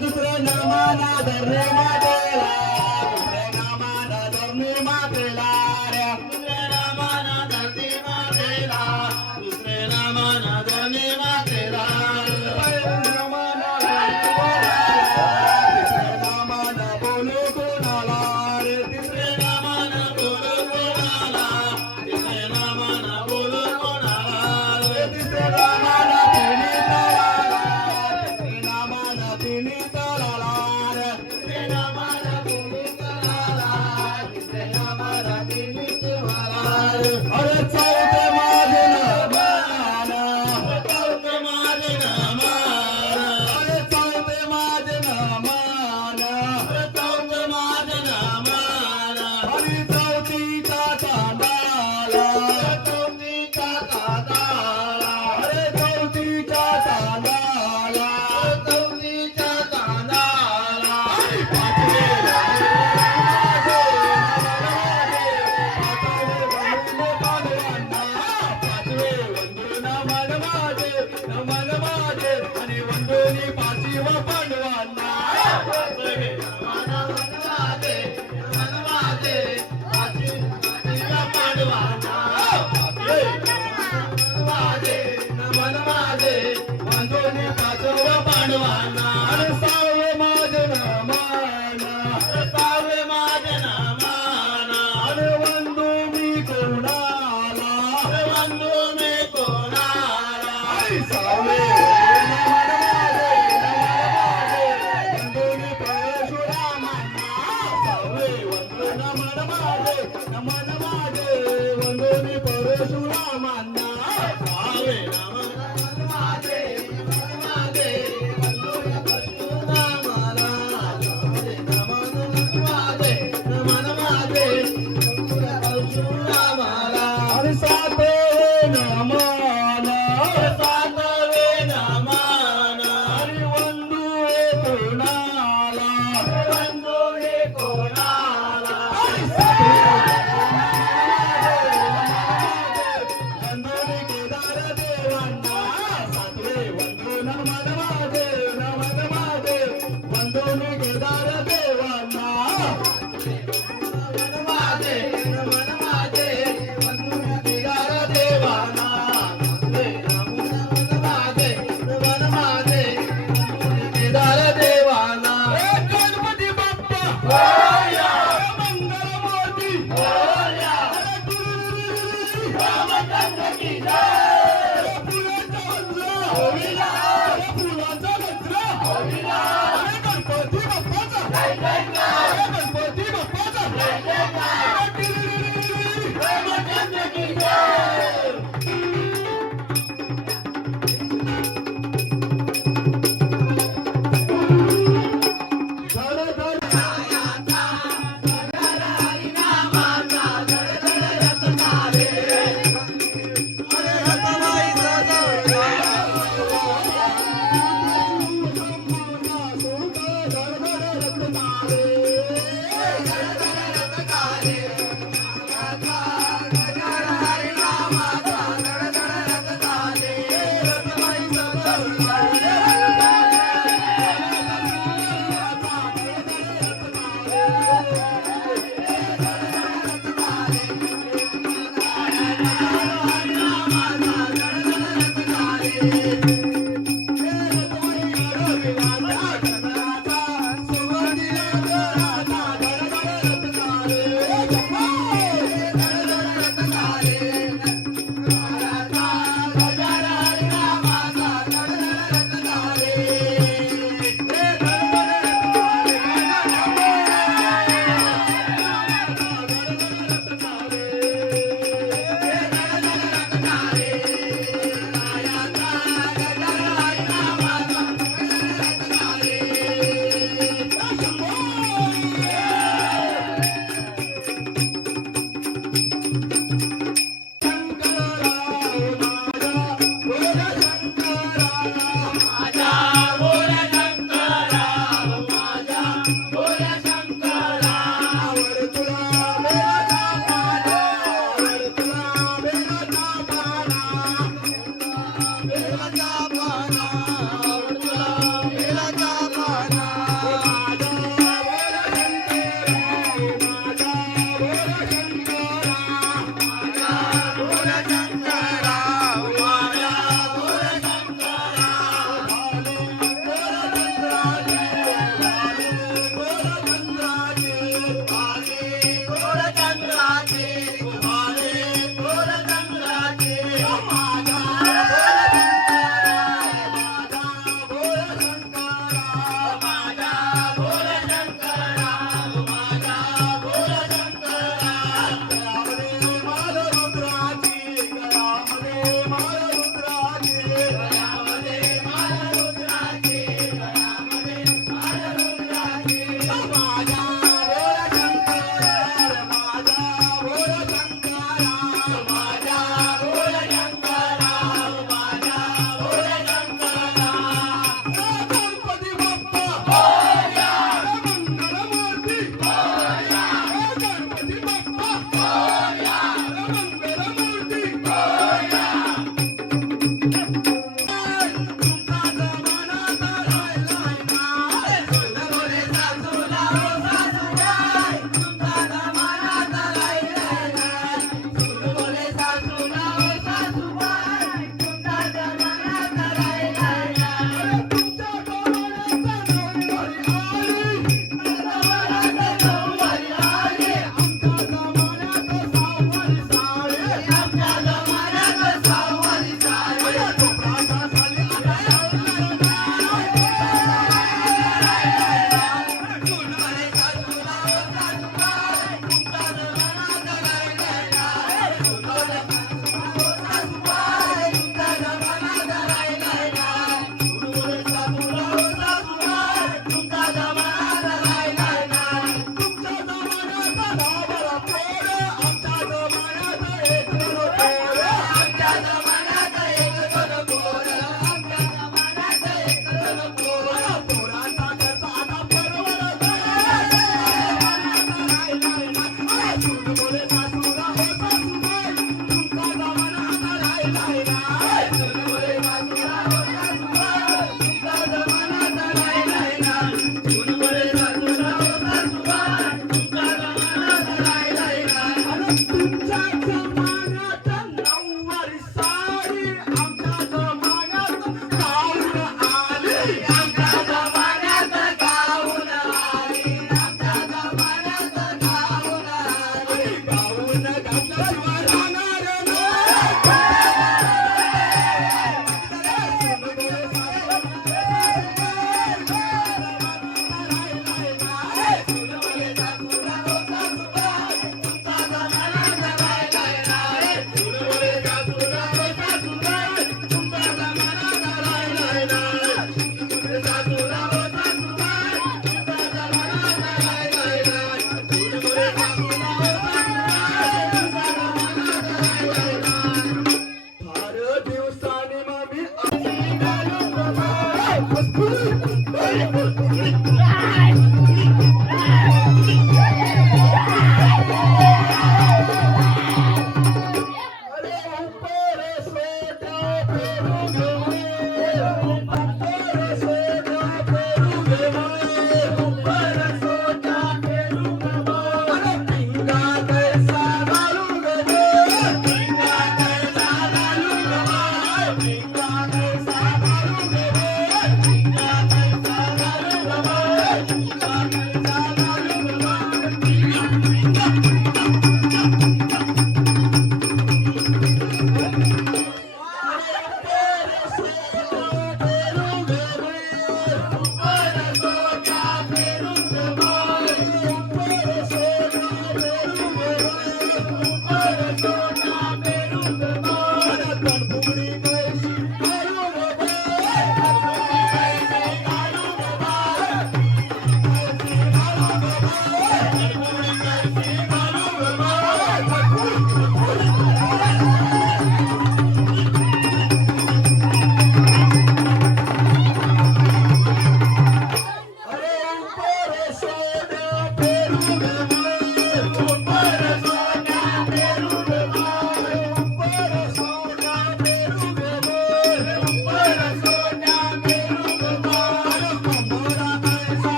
दुसऱ्या नामाना धरणे मातेला दुसऱ्या नामाना धरणे मातेला Whoa! Chaka, chaka,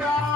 Bye.